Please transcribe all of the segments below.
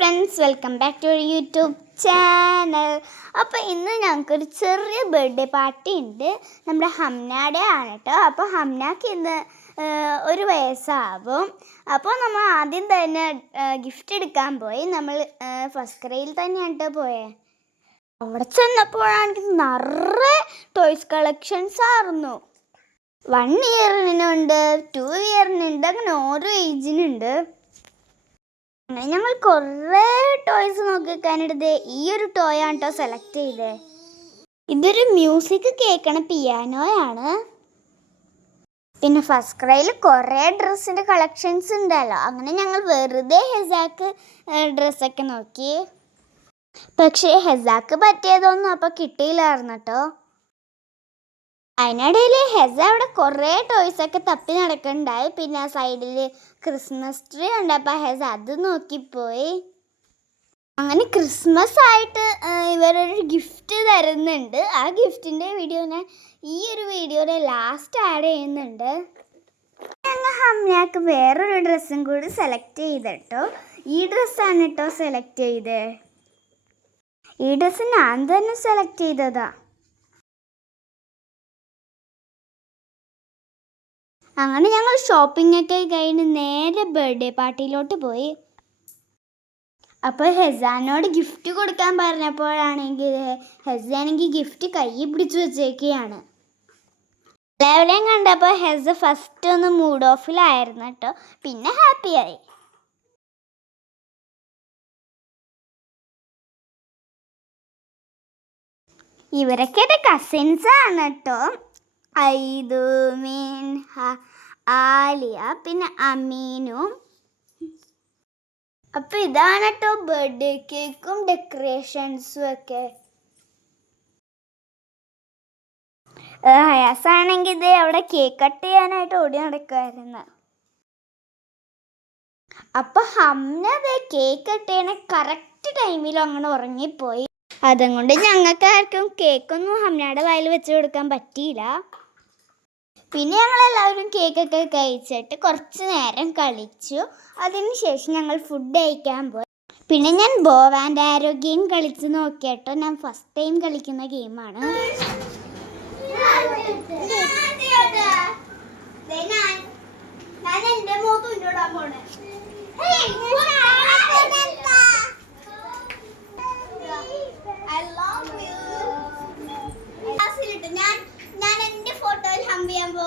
Friends welcome back to YouTube channel അപ്പോൾ ഇന്ന് ഞങ്ങൾക്കൊരു ചെറിയ ബർത്ത്ഡേ പാർട്ടി ഉണ്ട്. നമ്മുടെ ഹംനയുടെ ആണ് കേട്ടോ അപ്പോൾ ഹംനക്ക് ഇന്ന് ഒരു വയസ്സാവും. അപ്പോൾ നമ്മൾ ആദ്യം തന്നെ ഗിഫ്റ്റ് എടുക്കാൻ പോയി. നമ്മൾ ഫസ്റ്റ് ക്രയിൽ തന്നെയാണ് കേട്ടോ പോയേ. അവിടെ ചെന്നപ്പോഴാണെങ്കിൽ നിറയെ ടോയ്സ് കളക്ഷൻസ് ആയിരുന്നു. വൺ ഇയറിനുണ്ട് ടു ഇയറിനുണ്ട് അങ്ങനെ ഓരോ ഏജിനുണ്ട് അങ്ങനെ ഞങ്ങൾ കുറേ ടോയ്സ് നോക്കിക്കാനിടത്. ഈ ഒരു ടോയ് ആണ് കേട്ടോ സെലക്ട് ചെയ്തത് ഇതൊരു മ്യൂസിക് കേൾക്കണ പിയാനോയാണ് പിന്നെ ഫസ്റ്റ് ക്രൈയിൽ കുറേ ഡ്രസ്സിന്റെ കളക്ഷൻസ് ഉണ്ടല്ലോ. അങ്ങനെ ഞങ്ങൾ വെറുതെ ഹെസാക്ക് ഡ്രസ്സൊക്കെ നോക്കി. പക്ഷേ ഹെസാക്ക് പറ്റിയതൊന്നും അപ്പോൾ കിട്ടിയില്ലായിരുന്നു കേട്ടോ അതിനിടയിൽ ഹെസ അവിടെ കുറേ ടോയ്സൊക്കെ തപ്പി നടക്കണ്ടായി. പിന്നെ ആ സൈഡിൽ ക്രിസ്മസ് ട്രീ ഉണ്ട്. അപ്പം ഹെസ അത് നോക്കിപ്പോയി. അങ്ങനെ ക്രിസ്മസ് ആയിട്ട് ഇവരൊരു ഗിഫ്റ്റ് തരുന്നുണ്ട്. ആ ഗിഫ്റ്റിന്റെ വീഡിയോ ഞാൻ ഈ ഒരു വീഡിയോയുടെ ലാസ്റ്റ് ആഡ് ചെയ്യുന്നുണ്ട്. ഞങ്ങൾ ഹംനയാക്ക് വേറൊരു ഡ്രസ്സും കൂടി സെലക്ട് ചെയ്തിട്ടോ. ഈ ഡ്രസ്സാണ് കേട്ടോ സെലക്ട് ചെയ്തേ. ഈ ഡ്രസ്സ് ഞാൻ തന്നെ സെലക്ട് ചെയ്തതാ. അങ്ങനെ ഞങ്ങൾ ഷോപ്പിംഗ് ഒക്കെ കഴിഞ്ഞ് നേരെ ബർത്ത്ഡേ പാർട്ടിയിലോട്ട് പോയി. അപ്പോൾ ഹെസാനോട് ഗിഫ്റ്റ് കൊടുക്കാൻ പറഞ്ഞപ്പോഴാണെങ്കിൽ ഹെസാണെങ്കിൽ ഗിഫ്റ്റ് കൈ പിടിച്ചു വെച്ചേക്കുകയാണ് എല്ലാവരെയും കണ്ടപ്പോൾ ഹെസ ഫസ്റ്റ് ഒന്ന് മൂഡ് ഓഫിലായിരുന്നു കേട്ടോ. പിന്നെ ഹാപ്പിയായി ഇവരൊക്കെ എന്റെ കസിൻസ് ആണ് കേട്ടോ. ഐദു മിൻഹ ആലിയ പിന്നെ അമീനും. അപ്പൊ ഇതാണ് കേട്ടോ ബർത്ത്ഡേ കേക്കും ഡെക്കറേഷൻസും ഒക്കെ. ഹയാസാണെങ്കിൽ ഇത് അവിടെ കേക്ക് കട്ട് ചെയ്യാനായിട്ട് ഓടി നടക്കുമായിരുന്നു അപ്പൊ ഹംനത് കേക്ക് കട്ട് ചെയ്യണ കറക്റ്റ് ടൈമിൽ അങ്ങനെ ഉറങ്ങിപ്പോയി. അതുകൊണ്ട് ഞങ്ങൾക്ക് ആർക്കും കേക്കൊന്നും ഹംനയുടെ വായിൽ വെച്ച് കൊടുക്കാൻ പറ്റിയില്ല. പിന്നെ ഞങ്ങൾ എല്ലാവരും കേക്കൊക്കെ കഴിച്ചിട്ട് കുറച്ച് നേരം കളിച്ചു. അതിനുശേഷം ഞങ്ങൾ ഫുഡ് കഴിക്കാൻ പോയി. പിന്നെ ഞാൻ ബോവാന്റെ ആരോ ഗെയിം കളിച്ച് നോക്കിയട്ടോ. ഞാൻ ഫസ്റ്റ് ടൈം കളിക്കുന്ന ഗെയിമാണ്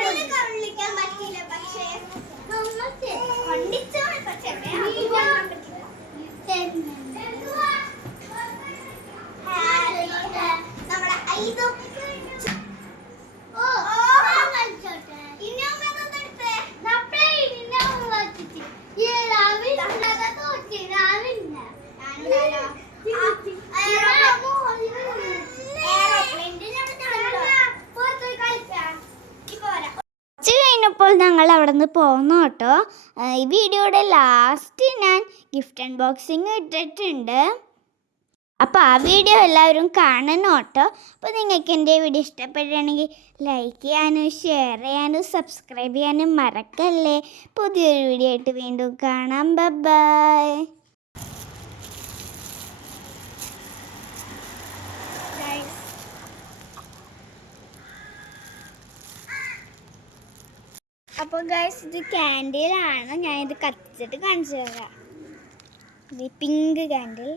വിളിക്കാൻ ഞങ്ങൾ അവിടെ നിന്ന് കേട്ടോ ഈ വീഡിയോയുടെ ലാസ്റ്റ് ഞാൻ ഗിഫ്റ്റ് അൺബോക്സിങ് ഇട്ടിട്ടുണ്ട്. അപ്പോൾ ആ വീഡിയോ എല്ലാവരും കാണണം കേട്ടോ. അപ്പോൾ നിങ്ങൾക്ക് എന്റെ വീഡിയോ ഇഷ്ടപ്പെടുകയാണെങ്കിൽ ലൈക്ക് ചെയ്യാനും ഷെയർ ചെയ്യാനും സബ്സ്ക്രൈബ് ചെയ്യാനും മറക്കല്ലേ. പുതിയൊരു വീഡിയോ ആയിട്ട് വീണ്ടും കാണാം. ബൈ അപ്പോൾ ഗൈസ് ഇത് ക്യാൻഡിലാണ് ഞാൻ ഇത് കത്തിച്ചിട്ട് കാണിച്ചു തരാം. Pink candle